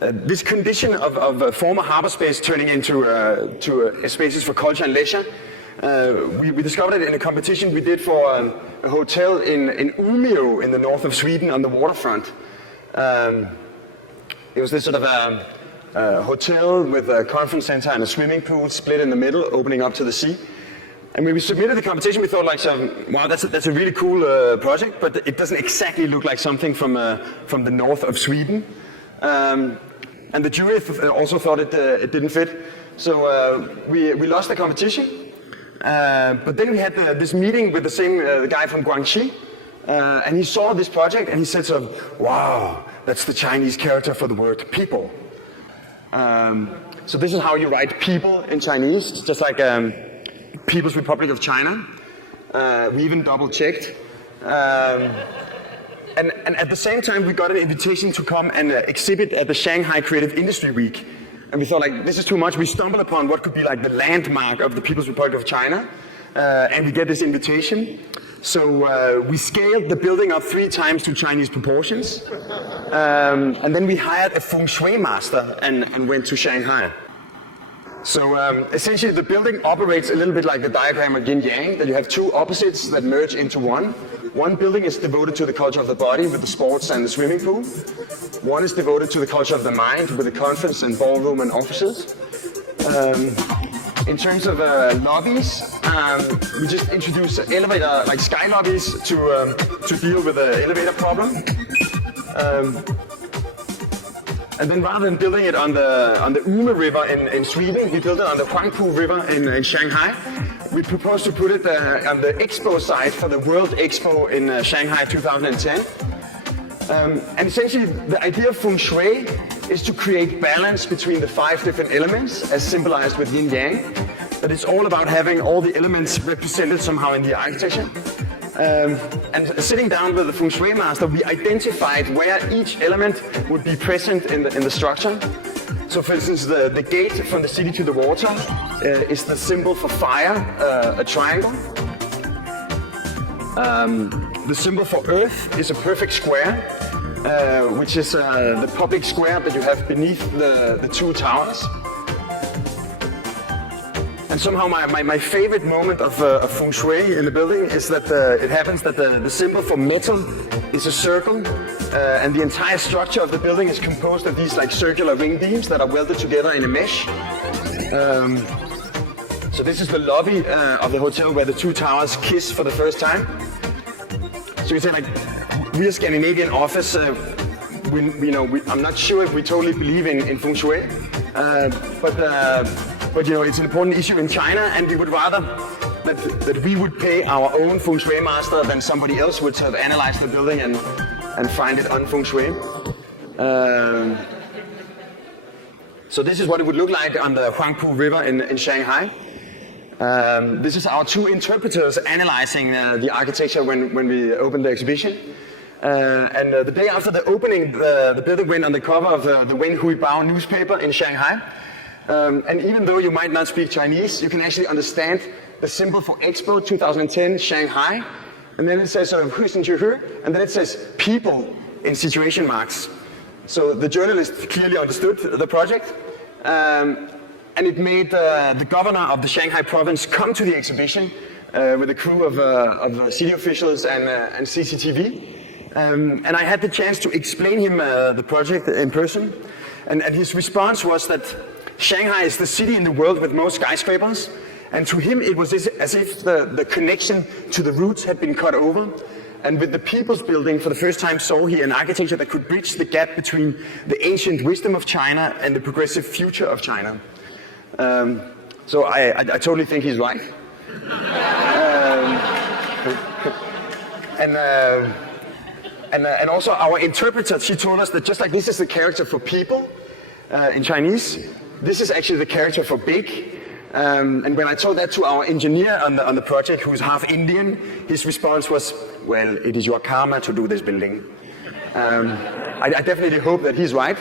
this condition of former harbor space turning into spaces for culture and leisure. We discovered it in a competition we did for a hotel in Umeå in the north of Sweden on the waterfront. It was this sort of a hotel with a conference center and a swimming pool split in the middle, opening up to the sea. And when we submitted the competition, we thought like, wow, that's a really cool project, but it doesn't exactly look like something from the north of Sweden. And the jury also thought it didn't fit. So we lost the competition. But then we had this meeting with the same guy from Guangxi, and he saw this project and he said wow, that's the Chinese character for the word people. So this is how you write people in Chinese, it's just like People's Republic of China. We even double checked. And at the same time we got an invitation to come and exhibit at the Shanghai Creative Industry Week. And we thought like, this is too much. We stumbled upon what could be like the landmark of the People's Republic of China. And we get this invitation. So we scaled the building up 3 times to Chinese proportions. And then we hired a feng shui master and went to Shanghai. So essentially the building operates a little bit like the diagram of yin-yang, that you have 2 opposites that merge into one. One building is devoted to the culture of the body with the sports and the swimming pool. One is devoted to the culture of the mind with the conference and ballroom and offices. In terms of lobbies, we just introduced elevator, like sky lobbies to deal with the elevator problem. And then rather than building it on the Ume River in Sweden, we built it on the Huangpu River in Shanghai. We proposed to put it on the expo site for the World Expo in Shanghai 2010. And essentially the idea of feng shui is to create balance between the 5 different elements as symbolized with yin-yang. But it's all about having all the elements represented somehow in the architecture. And sitting down with the feng shui master, we identified where each element would be present in the structure. So for instance, the gate from the city to the water is the symbol for fire, a triangle. The symbol for earth is a perfect square, which is the public square that you have beneath the 2 towers. And somehow my favorite moment of feng shui in the building is that it happens that the symbol for metal is a circle, and the entire structure of the building is composed of these like circular ring beams that are welded together in a mesh. So this is the lobby of the hotel where the 2 towers kiss for the first time. So you say like, we're a Scandinavian office. I'm not sure if we totally believe in feng shui, but it's an important issue in China, and we would rather that we would pay our own feng shui master than somebody else would have analyzed the building and find it un feng shui. So this is what it would look like on the Huangpu River in Shanghai. This is our 2 interpreters analyzing the architecture when we opened the exhibition. And the day after the opening, the building went on the cover of the Wen Hui Bao newspaper in Shanghai. And even though you might not speak Chinese, you can actually understand the symbol for Expo 2010 Shanghai. And then it says and then it says people in situation marks. So the journalist clearly understood the project. And it made the governor of the Shanghai province come to the exhibition with a crew of city officials and CCTV. And I had the chance to explain him the project in person. And his response was that Shanghai is the city in the world with most skyscrapers. And to him it was as if the connection to the roots had been cut over. And with the People's Building, for the first time saw he an architecture that could bridge the gap between the ancient wisdom of China and the progressive future of China. So I totally think he's right. And also our interpreter, she told us that just like this is the character for people in Chinese, this is actually the character for big. And when I told that to our engineer on the project, who is half Indian, his response was, well, it is your karma to do this building. I definitely hope that he's right.